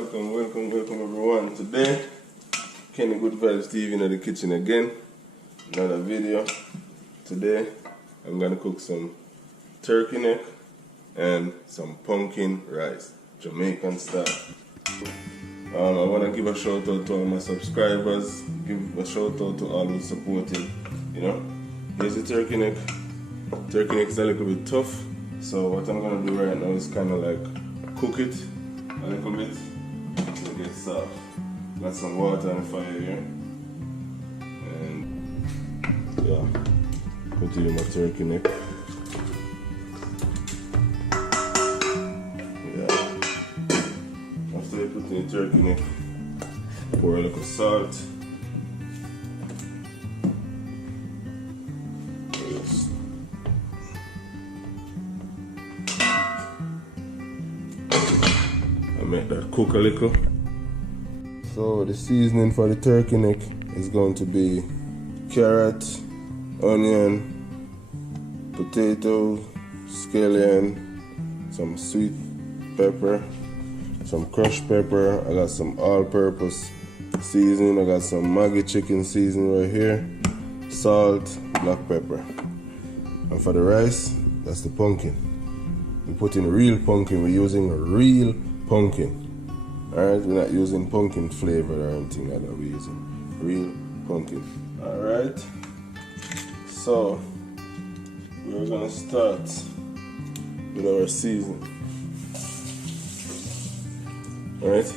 welcome everyone. Today, Kennygoodvibestv in the kitchen again. Another video. Today, I'm gonna cook some turkey neck and some pumpkin rice, Jamaican style. I wanna give a shout out to all my subscribers. Give a shout out to all who supporting. Here's the turkey neck. Turkey neck is a little bit tough, so what I'm gonna do right now is kind of like cook it a little bit to get soft. Got some water on the fire here, and yeah, put it in my turkey neck. Yeah. After you put in the turkey neck, pour a little salt. Make that cook a little. So the seasoning for the turkey neck is going to be carrot, onion, potato, scallion, some sweet pepper, some crushed pepper. I got some all-purpose seasoning. I got some Maggi chicken seasoning right here, salt, black pepper. And for the rice, that's the pumpkin. We put in real pumpkin. We're using real pumpkin. Alright, we're not using pumpkin flavor or anything like that. We're using real pumpkin. Alright, so we're gonna start with our seasoning. Alright,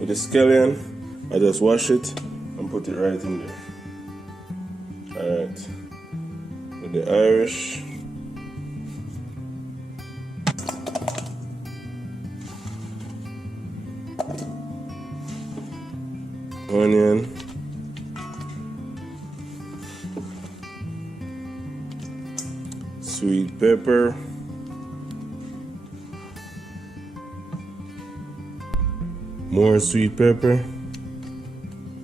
with the scallion, I just wash it and put it right in there. Alright, with the Irish, onion, sweet pepper, more sweet pepper,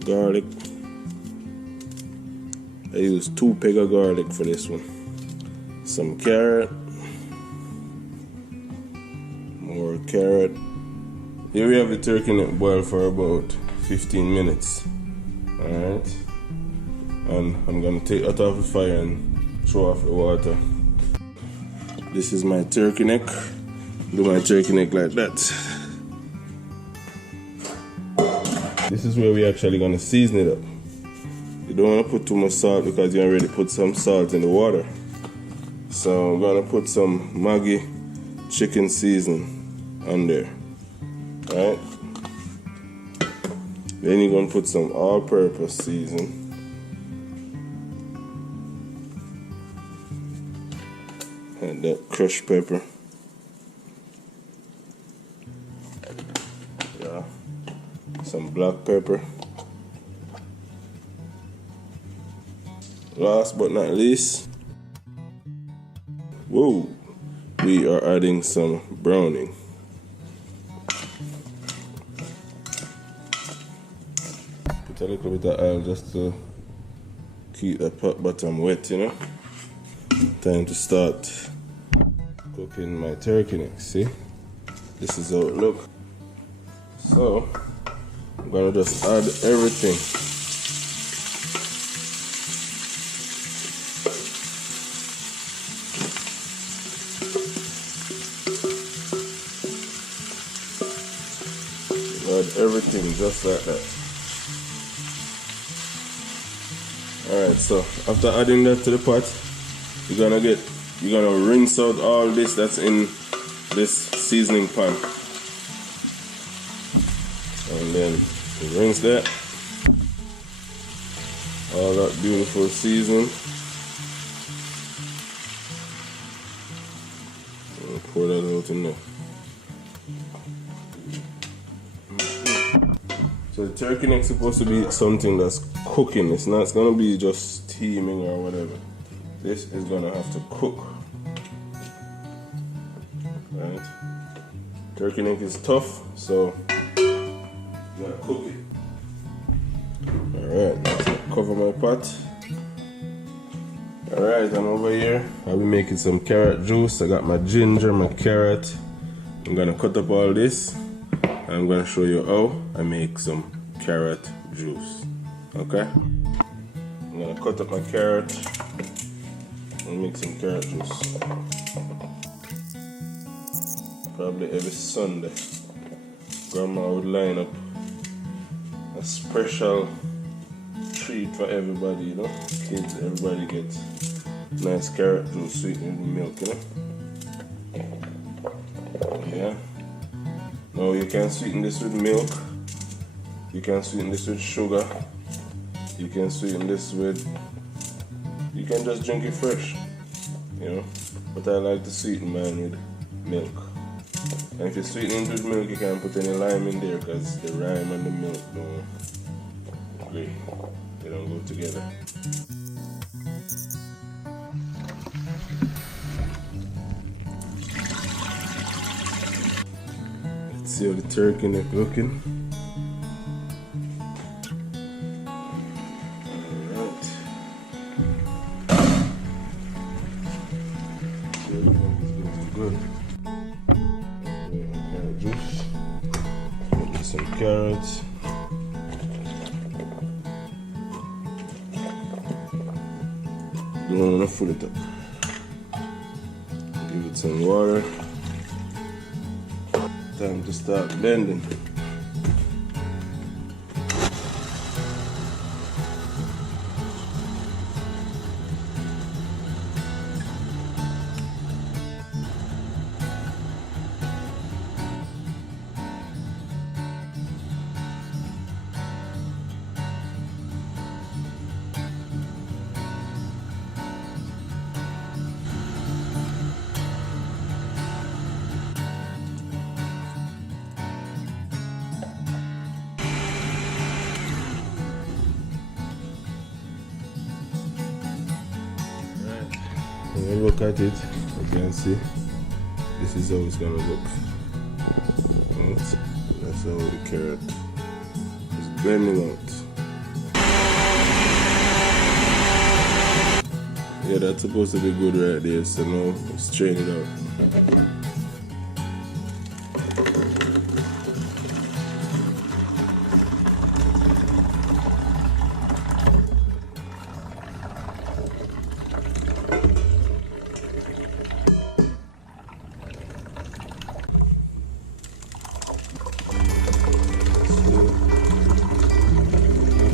garlic. I use 2 pegs of garlic for this one. Some carrot, more carrot. Here we have the turkey neck boiled for about 15 minutes. Alright, and I'm gonna take that off the fire and throw off the water. This is my turkey neck. Do my turkey neck like that. This is where we actually gonna season it up. You don't wanna put too much salt because you already put some salt in the water. So I'm gonna put some Maggi chicken seasoning on there. Alright. Then you're gonna put some all-purpose season. And that crushed pepper. Yeah. Some black pepper. Last but not least, we are adding some browning. A little bit of oil just to keep the pot bottom wet, Time to start cooking my turkey neck. See, this is how it looks. So I'm gonna just add everything. Add everything just like that. Alright, so after adding that to the pot, you're gonna rinse out all this that's in this seasoning pan. And then you rinse that. All that beautiful seasoning. And pour that out in there. So the turkey neck is supposed to be something that's cooking. It's gonna be just steaming or whatever. This is gonna have to cook. Right? Turkey neck is tough, so you gotta cook it. Alright, now cover my pot. Alright, I'm over here. I'll be making some carrot juice. I got my ginger, my carrot. I'm gonna cut up all this I'm going to show you how I make some carrot juice. Okay? I'm going to cut up my carrot and make some carrot juice. Probably every Sunday, Grandma would line up a special treat for everybody, you know? Kids, everybody gets nice carrot juice sweetened with milk, you know? Yeah. Now you can sweeten this with milk, you can sweeten this with sugar, you can sweeten this with, you can just drink it fresh, you know? But I like to sweeten mine with milk. And if you sweeten it with milk, you can't put any lime in there because the lime and the milk don't agree. They don't go together. Let's see how the turkey neck looking. Alright. Everything is good. Carrot juice. Put some carrots. Don't want to fill it up. Give it some water. Time to start blending. When you look at it, you can see this is how it's gonna look. That's how the carrot is blending out. Yeah, that's supposed to be good right there, so now strain it out.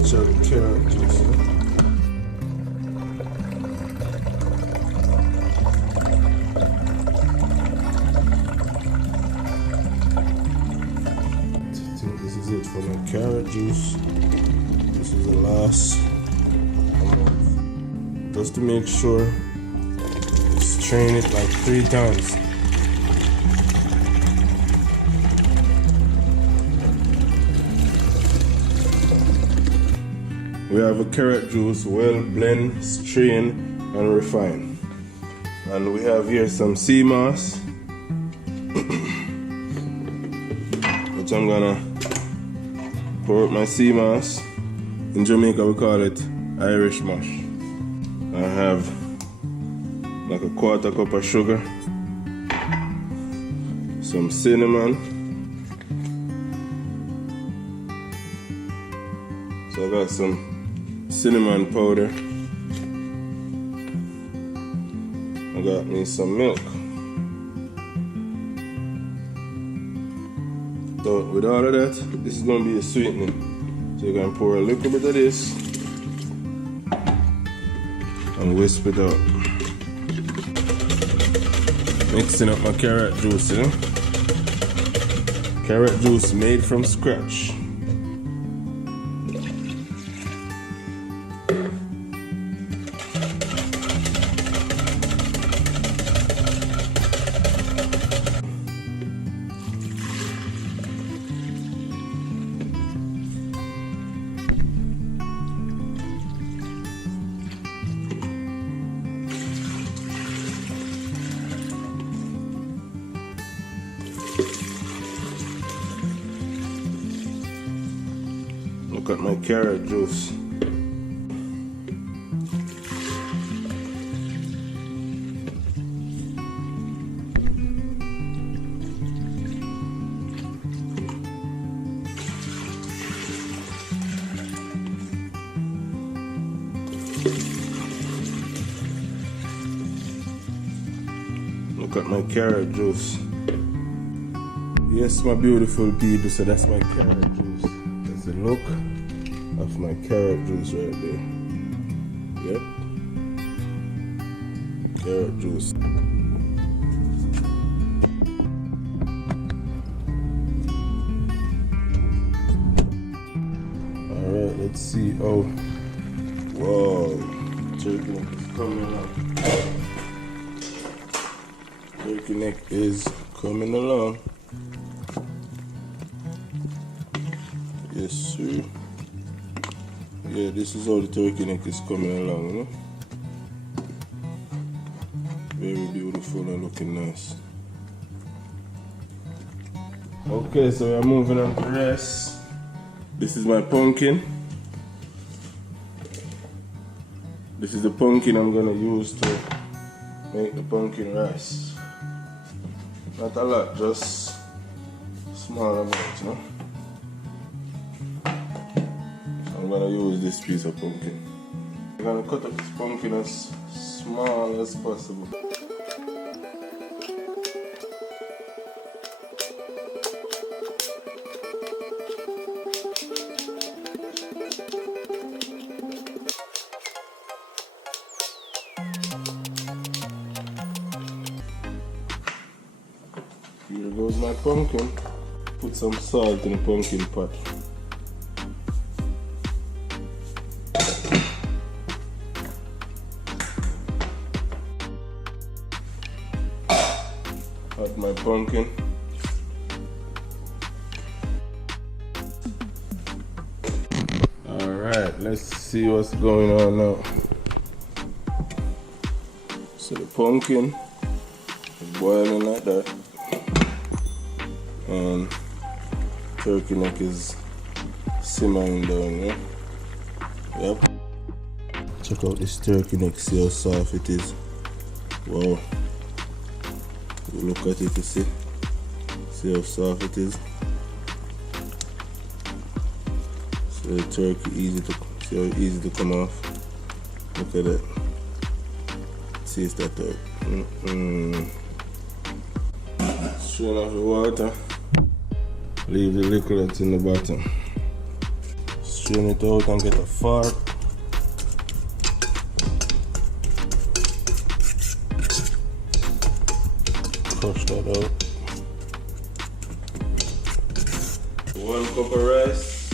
Natural carrot juice. I think this is it for my carrot juice. This is the last. Just to make sure, strain it like 3 times. We have a carrot juice well blend, strain and refine. And we have here some sea moss, which I'm gonna pour up my sea moss. In Jamaica we call it Irish mash. I have like a 1/4 cup of sugar, some cinnamon. So I got some cinnamon powder. I got me some milk. So with all of that, this is going to be a sweetening. So you can pour a little bit of this and whisk it out. Mixing up my carrot juice, you know? Carrot juice made from scratch. Look at my carrot juice. Look at my carrot juice. Yes, my beautiful people, so that's my carrot juice. That's the look of my carrot juice right there. Yep. Carrot juice. Alright, let's see. Oh, whoa. Turkey neck is coming up. Turkey neck is coming along. Yes, sir. Yeah, this is how the turkey neck is coming along, you know? Very beautiful and looking nice. Okay, so we're moving on to the rest. This is my pumpkin. This is the pumpkin I'm gonna use to make the pumpkin rice. Not a lot, just small amount, you know? I'm gonna use this piece of pumpkin. I'm gonna cut up this pumpkin as small as possible. Here goes my pumpkin. Put some salt in the pumpkin pot. Add my pumpkin. Alright, let's see what's going on now. So the pumpkin is boiling like that. And turkey neck is simmering down, yeah? Yep. Check out this turkey neck, see how soft it is. Wow. You look at it, you see how soft it is. So the turkey see how easy to come off. Look at that. Taste that out. Strain off the water. Leave the liquid that's in the bottom. Strain it out and get a fork. Crush that out. 1 cup of rice.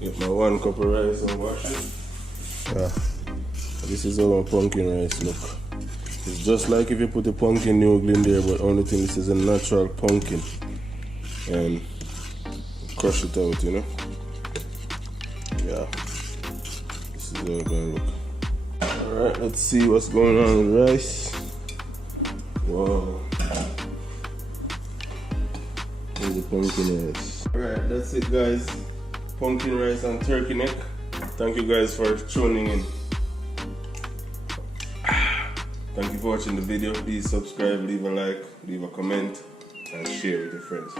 Get my 1 cup of rice and wash it. Yeah. This is how my pumpkin rice look. It's just like if you put a pumpkin noodle in there, but only thing this is a natural pumpkin. And crush it out, you know? Yeah. This is how it's gonna look. Alright, let's see what's going on with the rice. Wow. Here's the pumpkin rice. Alright, that's it guys. Pumpkin rice and turkey neck. Thank you guys for tuning in. Thank you for watching the video. Please subscribe, leave a like, leave a comment, and share with your friends.